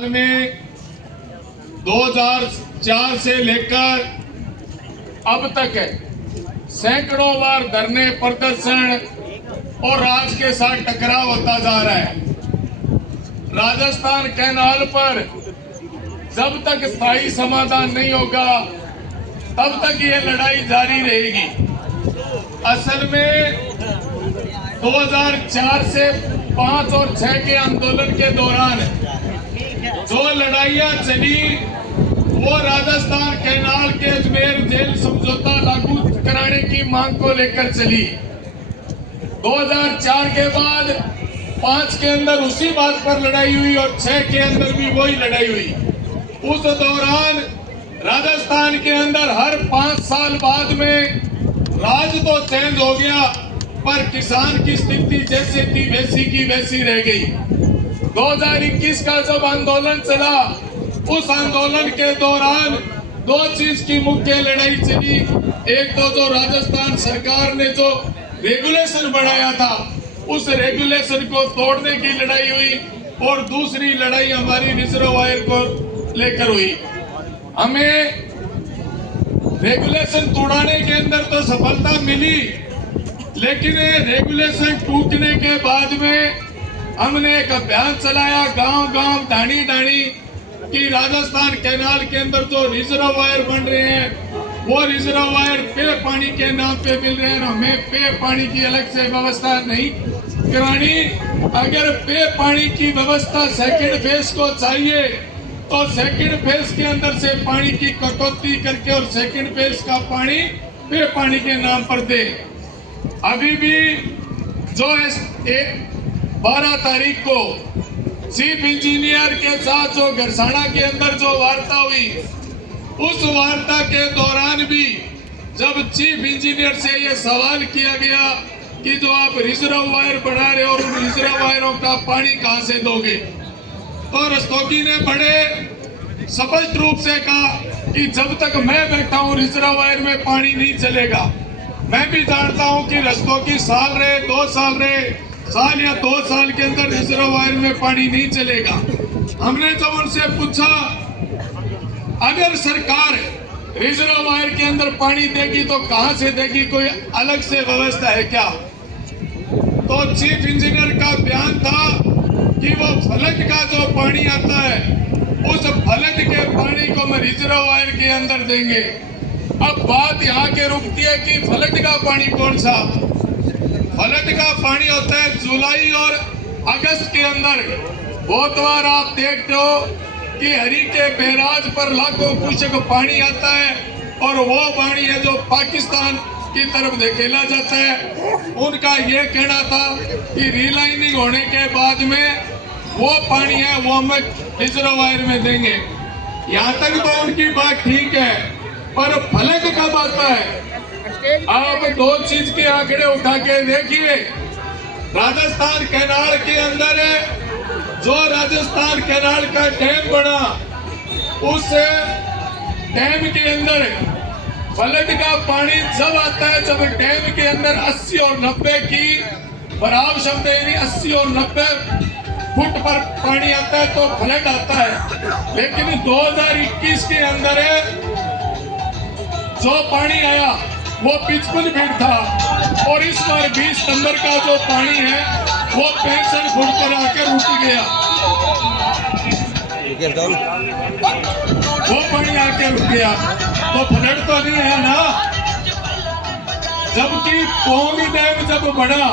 में 2004 से लेकर अब तक सैकड़ों बार धरने, प्रदर्शन और राज के साथ टकराव होता जा रहा है। राजस्थान कैनाल पर जब तक स्थायी समाधान नहीं होगा तब तक ये लड़ाई जारी रहेगी। असल में 2004 से 5 और 6 के आंदोलन के दौरान जो लड़ाइयां चली वो राजस्थान कैनाल के अजमेर जेल समझौता लागू कराने की मांग को लेकर चली। 2004 के बाद 5 के अंदर उसी बात पर लड़ाई हुई और 6 के अंदर भी वही लड़ाई हुई। उस दौरान राजस्थान के अंदर हर 5 साल बाद में राज तो चेंज हो गया पर किसान की स्थिति जैसे थी वैसी की वैसी रह गई। 2021 का जब आंदोलन चला उस आंदोलन के दौरान 2 चीज की मुख्य लड़ाई चली। एक तो जो राजस्थान सरकार ने जो रेगुलेशन बनाया था उस रेगुलेशन को तोड़ने की लड़ाई हुई और दूसरी लड़ाई हमारी रिजर्वायर को लेकर हुई। हमें रेगुलेशन तोड़ाने के अंदर तो सफलता मिली, लेकिन रेगुलेशन टूटने के बाद में हमने एक अभियान चलाया गांव-गांव, डाणी-डाणी कि राजस्थान कैनाल के अंदर जो रिजर्वायर बन रहे हैं वो रिजर्वायर पेय पानी के नाम पे मिल रहे हैं। हमें पेय पानी की अलग से व्यवस्था नहीं करानी। अगर पेय पानी की व्यवस्था सेकंड फेज को चाहिए तो सेकंड फेज के अंदर से पानी की कटौती करके और सेकंड फेज का पानी पेय पानी के नाम पर दे। अभी भी जो 12 तारीख को चीफ इंजीनियर के साथ जो घरसाना के अंदर जो वार्ता हुई उस वार्ता के दौरान भी जब चीफ इंजीनियर से ये सवाल किया गया कि जो आप रिजर्वायर बना रहे हो और उन रिजर्वायरों का पानी कहां से दोगे, तो रस्तोगी ने बड़े स्पष्ट रूप से कहा कि जब तक मैं बैठा हूं रिजर्वायर में पानी नहीं चलेगा। मैं भी जानता हूं कि रस्तोगी साल रहे, 2 साल रहे, साल या 2 साल के अंदर रिजर्वायर में पानी नहीं चलेगा। हमने जब उनसे पूछा अगर सरकार रिजर्वायर के अंदर पानी देगी तो कहां से देगी, कोई अलग से व्यवस्था है क्या? तो चीफ इंजीनियर का बयान था कि वो फ्लड का जो पानी आता है उस फ्लड के पानी को हम रिजर्वायर के अंदर देंगे। अब बात यहाँ के रुकती है कि फ्लड का पानी कौन सा? फ्लड का पानी होता है जुलाई और अगस्त के अंदर। बहुत बार आप देखते हो कि हरी के बैराज पर लाखों क्यूसेक पानी आता है और वो पानी है जो पाकिस्तान की तरफ धकेला जाता है। उनका ये कहना था कि रिलाइनिंग होने के बाद में वो पानी है वो हम रिजर्वायर में देंगे। यहाँ तक तो उनकी बात ठीक है, पर फ्लड कब आता है? आप 2 चीज के आंकड़े उठा के देखिए। राजस्थान कैनाल के अंदर जो राजस्थान कैनाल का डैम बना उस डैम के अंदर फ्लड का पानी जब आता है जब डैम के अंदर 80 और 90 की भराव क्षमता यानी 80 और 90 फुट पर पानी आता है तो फ्लड आता है। लेकिन 2021 के अंदर जो पानी आया वो 55 फीट था और इस बार 20 नंबर का जो पानी है वो 65 फुट पर आकर रुक गया। वो पानी आके रुक गया तो फ्लड तो नहीं है ना। जबकि पोंग डैम जब बना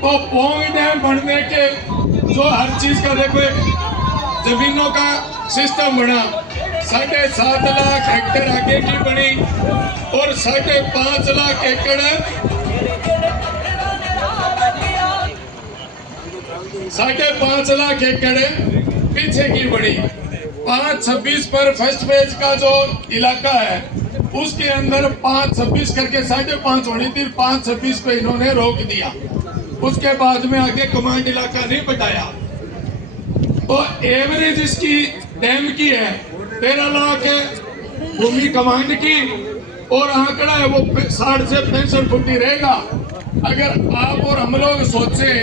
तो पोंग डैम बनने के जो हर चीज का देखो जमीनों का सिस्टम बना। 7.5 लाख हेक्टेयर आगे की बनी और 5.5 लाख एकड़ 5.5 लाख एकड़ पीछे की बनी। 5.26 पर फर्स्ट फेज का जो इलाका है उसके अंदर 5.26 करके 5.5 होनी थी, 5.26 पे इन्होंने रोक दिया। उसके बाद में आगे कमांड इलाका नहीं बताया। तो एवरेज इसकी डैम की है 13 लाख भूमि कमांड की और आंकड़ा है वो 60 से 65 फुट ही रहेगा। अगर आप और हम लोग सोचे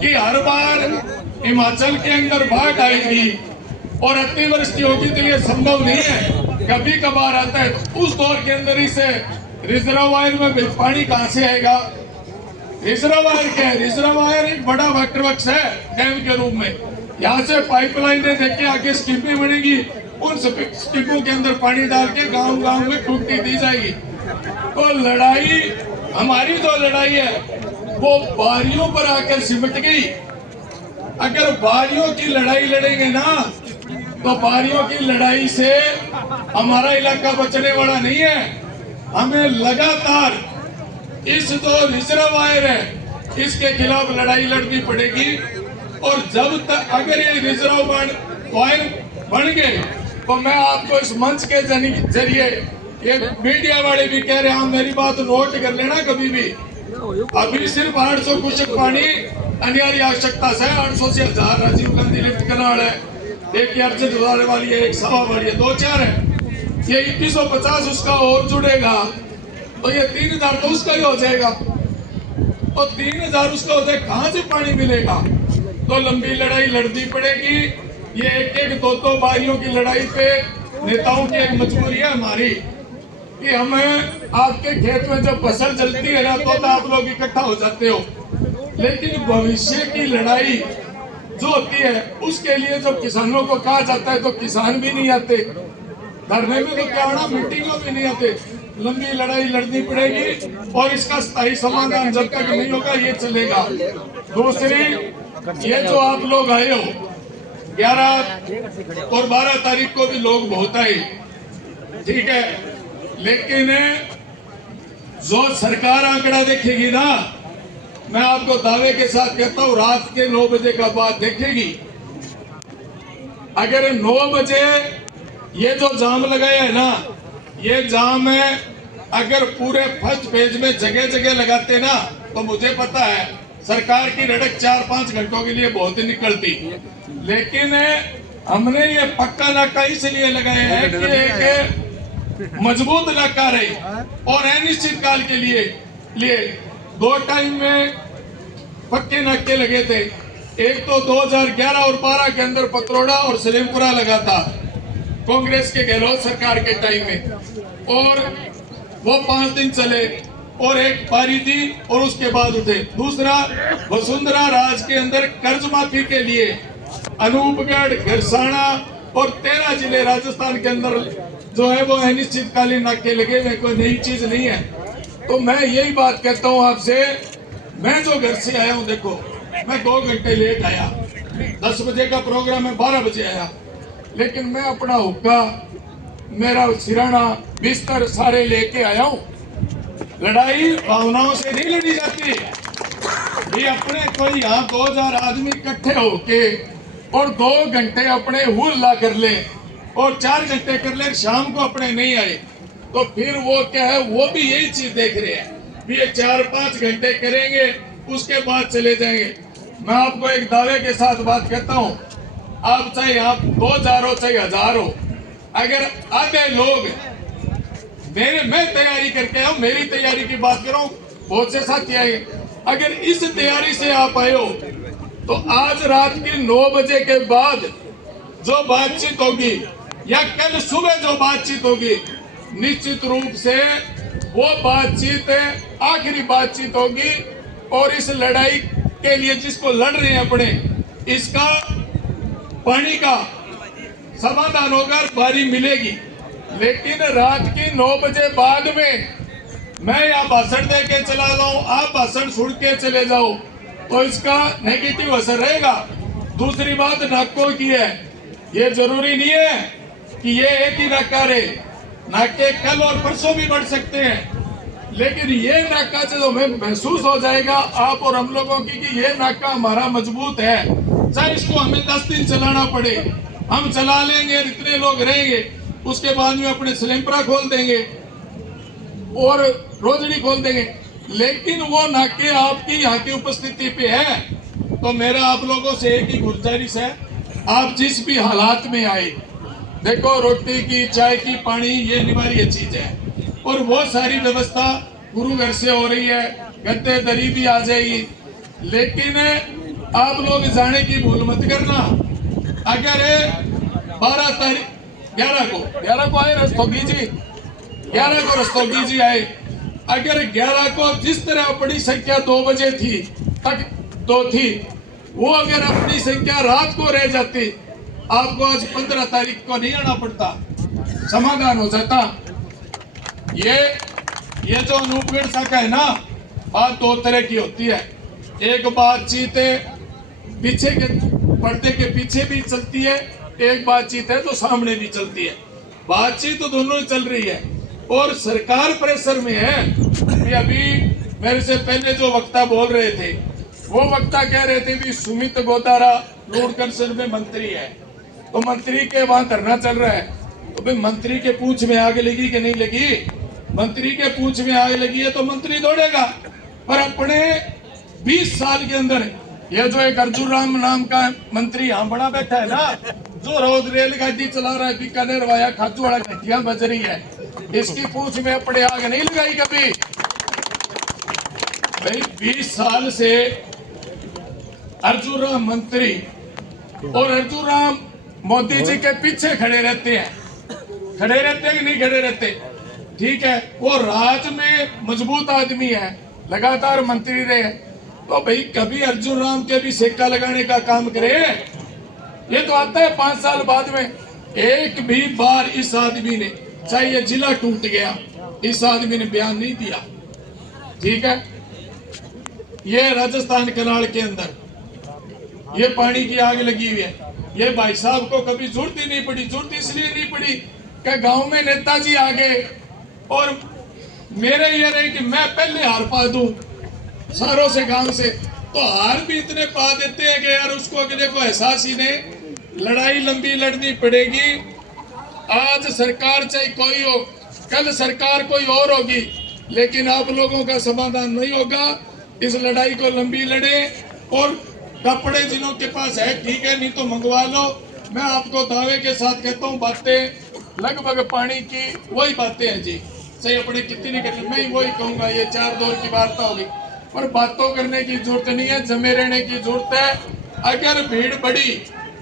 कि हर बार हिमाचल के अंदर बाढ़ आएगी और अतिवृष्टि होगी तो ये संभव नहीं है, कभी कभार आता है। तो उस दौर के अंदर इसे रिजर्वायर में पानी कहां से आएगा? रिजर्वायर क्या है? रिजर्वायर एक बड़ा वाटरवर्क्स है डैम के रूप में। यहाँ से पाइपलाइनें देके आगे स्कीमें बनेगी, उन स्कीमों के अंदर पानी डाल के गांव गांव में टूटी दी जाएगी। तो लड़ाई, हमारी जो लड़ाई है वो बारियों पर आकर सिमट गई। अगर बारियों की लड़ाई लड़ेंगे ना तो बारियों की लड़ाई से हमारा इलाका बचने वाला नहीं है। हमें लगातार इस जो रिजर्वायर है इसके खिलाफ लड़ाई लड़नी पड़ेगी। और जब तक अगर ये रिजर्वायर बन गए तो मैं आपको इस मंच के जरिए, ये मीडिया वाले भी कह रहे हैं, मेरी बात नोट कर लेना कभी भी। अभी सिर्फ 800 क्यूसेक पानी अनिवार्य आवश्यकता से 800 से 1000 राजीव गांधी लिफ्ट कनाल है, एक अर्जित वाली है, एक सवा वाली है, 2-4 है। ये 2150 उसका और जुड़ेगा तो ये 3000 तो उसका ही हो जाएगा। तो 3000 उसका हो जाए, कहां से पानी मिलेगा? तो लंबी लड़ाई लड़नी पड़ेगी। ये एक दो बारियों की लड़ाई पे नेताओं की एक मजबूरी है हमारी कि हमें आपके खेत में जब फसल चलती है ना तो आप लोग इकट्ठा हो जाते हो, लेकिन भविष्य की लड़ाई जो होती है उसके लिए जब किसानों को कहा जाता है तो किसान भी नहीं आते, धरने में तो क्या होना, मीटिंगों भी नहीं आते। लंबी लड़ाई लड़नी पड़ेगी और इसका स्थायी समाधान जब तक नहीं होगा ये चलेगा। दूसरी, ये जो आप लोग आए हो 11 और 12 तारीख को भी लोग बहुत आए, ठीक है, लेकिन जो सरकार आंकड़ा देखेगी ना, मैं आपको दावे के साथ कहता हूं रात के 9 बजे का बाद देखेगी। अगर 9 बजे ये जो जाम लगाया है ना, ये जाम है, अगर पूरे फर्स्ट पेज में जगह जगह लगाते ना तो मुझे पता है सरकार की रड़क 4-5 घंटों के लिए बहुत ही निकलती, लेकिन हमने ये पक्का नाका इसलिए लगाया है कि एक मजबूत नाका रहे और अनिश्चित काल के लिए 2 टाइम में पक्के नाके लगे थे। एक तो 2011 और 12 के अंदर पतरोड़ा और सलेमपुरा लगा था कांग्रेस के गहलोत सरकार के टाइम में, और वो 5 दिन चले और एक पारी थी और उसके बाद उठे। दूसरा, वसुंधरा राज के अंदर कर्ज माफी के लिए अनूपगढ़, घरसाना और 13 जिले राजस्थान के अंदर जो है वो अनिश्चितकालीन नाके लगे हुए, कोई नई चीज नहीं है। तो मैं यही बात कहता हूँ आपसे, मैं जो घर से आया हूँ, देखो मैं 2 घंटे लेट आया, 10 बजे का प्रोग्राम है, 12 बजे आया, लेकिन मैं अपना हुक्का, मेरा सिराना, बिस्तर सारे लेके आया हूँ। लड़ाई भावनाओं से नहीं लड़ी जाती। ये अपने कोई यहाँ 2000 आदमी इकट्ठे होके और 2 घंटे अपने हुल्ला कर ले और 4 घंटे कर ले, शाम को अपने नहीं आए तो फिर वो क्या है, वो भी यही चीज देख रहे हैं भी ये 4-5 घंटे करेंगे उसके बाद चले जाएंगे। मैं आपको एक दावे के साथ बात कहता हूँ, आप चाहे आप 2000 हो चाहे 1000 हो, अगर आधे लोग मैं तैयारी करके आया हूं, मेरी तैयारी की बात कर रहा हूं, बहुत से साथी आए, अगर इस तैयारी से आप आए हो तो आज रात के 9 बजे के बाद जो बातचीत होगी या कल सुबह जो बातचीत होगी, निश्चित रूप से वो बातचीत आखिरी बातचीत होगी और इस लड़ाई के लिए जिसको लड़ रहे हैं अपने, इसका पानी का समाधान होगा, बारी मिलेगी। लेकिन रात की 9 बजे बाद में मैं यहाँ भाषण दे के चला जाऊं, आप भाषण सुन के चले जाओ तो इसका नेगेटिव असर रहेगा। दूसरी बात नाकों की है, ये जरूरी नहीं है कि ये एक ही नाका रहे, नाके कल और परसों भी बढ़ सकते हैं, लेकिन ये नाका जो हमें महसूस हो जाएगा आप और हम लोगों की कि ये नाका हमारा मजबूत है, चाहे इसको हमें 10 दिन चलाना पड़े, हम चला लेंगे, इतने लोग रहेंगे, उसके बाद में अपने सलेमपुरा खोल देंगे और रोजड़ी खोल देंगे, लेकिन वो नाके आपकी यहाँ की उपस्थिति पे है। तो मेरा आप लोगों से एक ही गुजारिश है, आप जिस भी हालात में आए, देखो रोटी की, चाय की, पानी ये अनिवार्य चीज है और बहुत सारी व्यवस्था गुरु घर से हो रही है, गद्दे दरी भी आ जाएगी, लेकिन आप लोग जाने की भूल मत करना। अगर 12 तारीख 11 को आए रस्तोगी जी, 11 को रस्तोगी जी आए। अगर 11 को जिस तरह अपनी संख्या 2 बजे थी तक तो थी, वो अगर अपनी संख्या रात को रह जाती, आपको आज 15 तारीख को नहीं आना पड़ता, समाधान हो जाता। ये जो अनूपगढ़ शाखा है ना, बात 2 तरह की होती है। एक बातचीत पीछे के पर्दे के पीछे भी चलती है, एक बातचीत है तो सामने भी चलती है। बातचीत तो दोनों ही चल रही है और सरकार प्रेशर में है कि अभी मेरे से पहले जो वक्ता बोल रहे थे, वो वक्ता कह रहे थे भी सुमित गोदारा रोड कंसर्न में मंत्री है, तो मंत्री के वहां धरना चल रहा है, तो भाई मंत्री के पूंछ में आग लगी कि नहीं लगी? मंत्री के पूंछ में आग लगी है तो मंत्री दौड़ेगा। पर अपने 20 साल के अंदर ये जो एक अर्जुन राम नाम का मंत्री यहाँ बड़ा बैठा है ना, जो रोज रेलगाड़ी चला रहा है, बीकानेर वाया खाजू वाला घटिया बज रही है, इसकी पूंछ में अपने आग नहीं लगाई कभी? भाई 20 साल से अर्जुन राम मंत्री और अर्जुन राम मोदी जी के पीछे खड़े रहते हैं कि नहीं खड़े रहते? ठीक है, वो राज्य में मजबूत आदमी है, लगातार मंत्री रहे, तो भाई कभी अर्जुन राम के भी सिक्का लगाने का काम करे। ये तो आता है 5 साल बाद में। एक भी बार इस आदमी ने, चाहे ये जिला टूट गया, इस आदमी ने बयान नहीं दिया। ठीक है, ये राजस्थान कनाल के अंदर ये पानी की आग लगी हुई है, ये भाई साहब को कभी जरूरत ही नहीं पड़ी। जरूरत इसलिए नहीं पड़ी कि गांव में नेताजी आ गए और मेरे ये रहे कि मैं पहले हार पा दूं सारों से, गांव से, तो हार भी इतने पा देते हैं कि यार उसको अगले को एहसास ही नहीं। लड़ाई लंबी लड़नी पड़ेगी। आज सरकार चाहे कोई हो, कल सरकार कोई और होगी, लेकिन आप लोगों का समाधान नहीं होगा। इस लड़ाई को लंबी लड़े और कपड़े जिनों के पास है ठीक है, नहीं तो मंगवा लो। मैं आपको दावे के साथ कहता हूँ, बातें लगभग पानी की वही बातें हैं जी, सही अपने कितनी नहीं करनी, मैं वही कहूंगा, ये 4 दौर की वार्ता होगी, पर बातों करने की जरूरत नहीं है, जमे रहने की जरूरत है। अगर भीड़ बढ़ी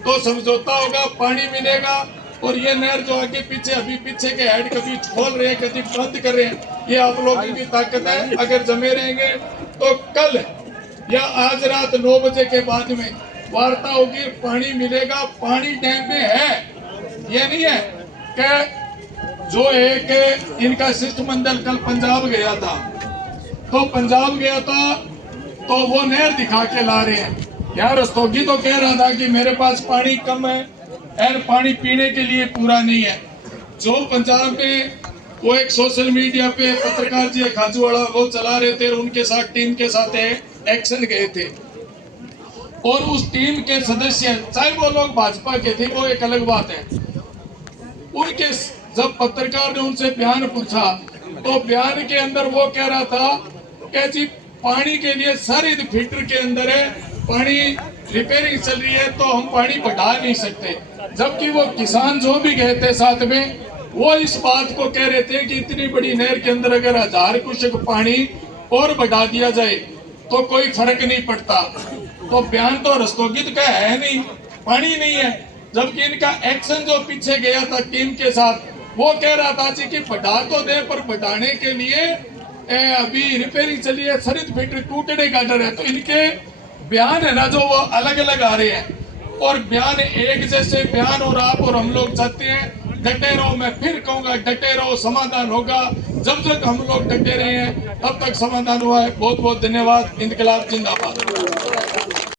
तो समझौता होगा, पानी मिलेगा। और ये नहर जो आगे पीछे अभी पीछे के हेड कभी खोल रहे हैं कभी बंद कर रहे हैं, ये आप लोगों की ताकत है। अगर जमे रहेंगे तो कल या आज रात 9 बजे के बाद में वार्ता होगी, पानी मिलेगा। पानी डैम में है, ये नहीं है कि जो एक इनका शिष्टमंडल कल पंजाब गया था, तो पंजाब गया था तो वो नहर दिखा के ला रहे हैं। यार रस्तोगी तो कह रहा था कि मेरे पास पानी कम है और पानी पीने के लिए पूरा नहीं है। जो पंजाब में वो एक सोशल मीडिया पे पत्रकार जी खाजूवाड़ा वो चला रहे थे, उनके साथ टीम के साथ एक्शन गए थे और उस टीम के सदस्य, चाहे वो लोग भाजपा के थे, वो एक अलग बात है, उनके जब पत्रकार ने उनसे बयान पूछा तो बयान के अंदर वो कह रहा था कि जी पानी के लिए सारे फिल्टर के अंदर है, पानी रिपेयरिंग चल रही है तो हम पानी बढ़ा नहीं सकते। जबकि वो किसान जो भी गए थे साथ में, वो इस बात को कह रहे थे कि इतनी बड़ी नहर के अंदर अगर 1000 क्यूसेक पानी और बढ़ा दिया जाए तो कोई फर्क नहीं पड़ता। तो बयान तो रस्तोगी का है नहीं, पानी नहीं है। जबकि इनका एक्शन जो पीछे गया था टीम के साथ, वो कह रहा था जी कि बढ़ा तो दे, पर बढ़ाने के लिए अभी रिपेयरिंग चली है, सरित फिल्टर टूटने का डर है। तो इनके बयान है ना जो वो अलग अलग आ रहे हैं और बयान एक जैसे बयान, और आप और हम लोग चाहते हैं डटे रहो। मैं फिर कहूंगा डटे रहो, समाधान होगा। जब तक हम लोग डटे रहे हैं तब तक समाधान हुआ है। बहुत बहुत धन्यवाद। इंकलाब जिंदाबाद।